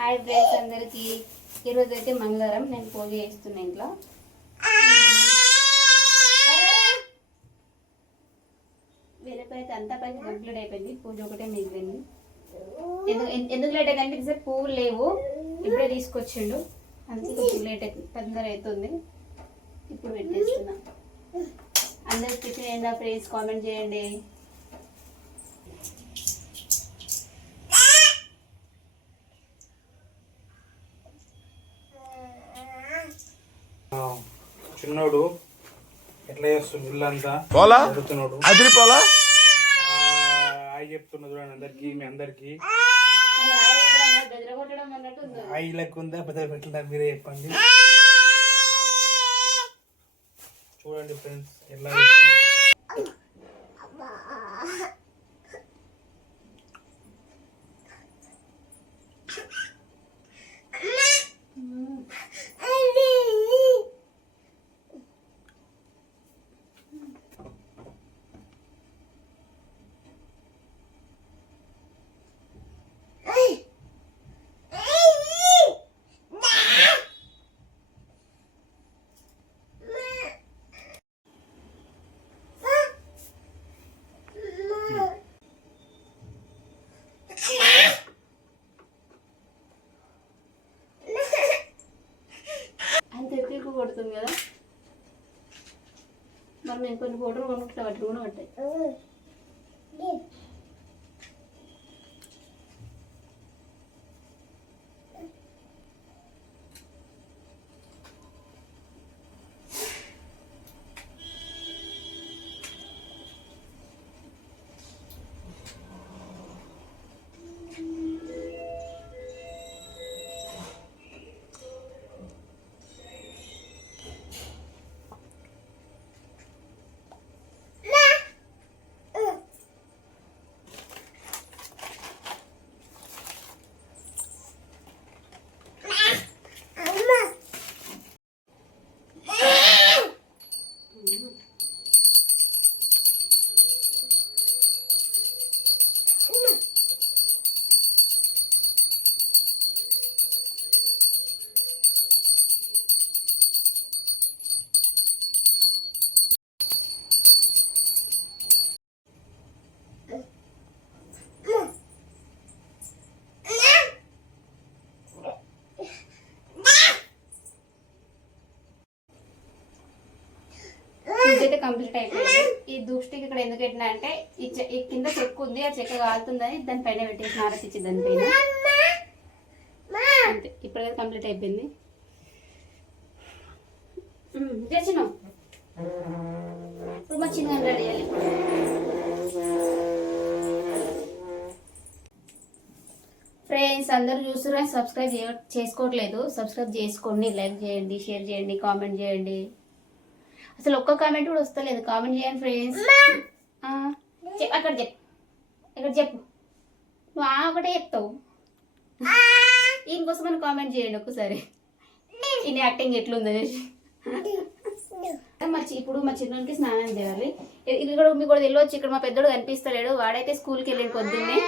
Hi friends అందరికి. ఈరోజు అయితే మంగళవారం, నేను పూజ చేస్తున్నా ఇంట్లో. వేరే పని అయితే అంతా పని కంప్లీట్ అయిపోయింది, పూజ ఒకటే మిగిలింది. ఎందుకు లేట్ అయిందంటే ఈసారి పువ్వులు లేవు, ఇప్పుడే తీసుకొచ్చిండు, అందుకే కొంచెం లేట్ అవుతుంది, తొందర అవుతుంది. ఇప్పుడు పెట్టేస్తున్నా. అందరికి టిఫిన్ ఏందా ప్లీజ్ కామెంట్ చేయండి. చిన్నోడు ఎట్లా చేస్తుంది ఇల్లంతా అడుగుతున్నాడు, అయి చెప్తున్నా చూడండి అందరికి, మీ అందరికి అయి లెక్క ఉందా బెదర్ పెట్టిన మీరే చెప్పండి. చూడండి ఫ్రెండ్స్ ఎట్లా కొడుతుంది కదా. మరి నేను కొన్ని ఫోటోలు కొనుక్కుంటా, వాటిని కూడా పట్టాయి. అయితే కంప్లీట్ అయిపోయింది. ఈ దూష్టికి ఇక్కడ ఎందుకు పెట్టినా అంటే ఈ కింద చెక్క ఉంది, ఆ చెక్క కాలుతుందని దానిపైన పెట్టేసి నారతిచ్చి దానిపైన అంతే. ఇప్పుడైతే కంప్లీట్ అయిపోయింది. తెచ్చిన ఇప్పుడు మా చిన్న రెడీ చేయాలి. ఫ్రెండ్స్ అందరూ చూస్తున్నారు, సబ్స్క్రైబ్ చేసుకోవట్లేదు, సబ్స్క్రైబ్ చేసుకోండి, లైక్ చేయండి, షేర్ చేయండి, కామెంట్ చేయండి. అసలు ఒక్క కామెంట్ కూడా వస్తలేదు, కామెంట్ చేయండి ఫ్రెండ్స్. అక్కడ చెప్పు, ఇక్కడ చెప్పు, నువ్వు ఒకటే చెప్తావు. దీనికోసం కామెంట్ చేయండి ఒక్కసారి, ఈయన యాక్టింగ్ ఎట్లుంది అనేసి. ఇప్పుడు మా చిన్నకి స్నానం చేయాలి. ఇక్కడ మీకు కూడా తెలియవచ్చు, ఇక్కడ మా పెద్దోడు కనిపిస్తలేడు, వాడైతే స్కూల్కి వెళ్ళిన పొద్దున్నే.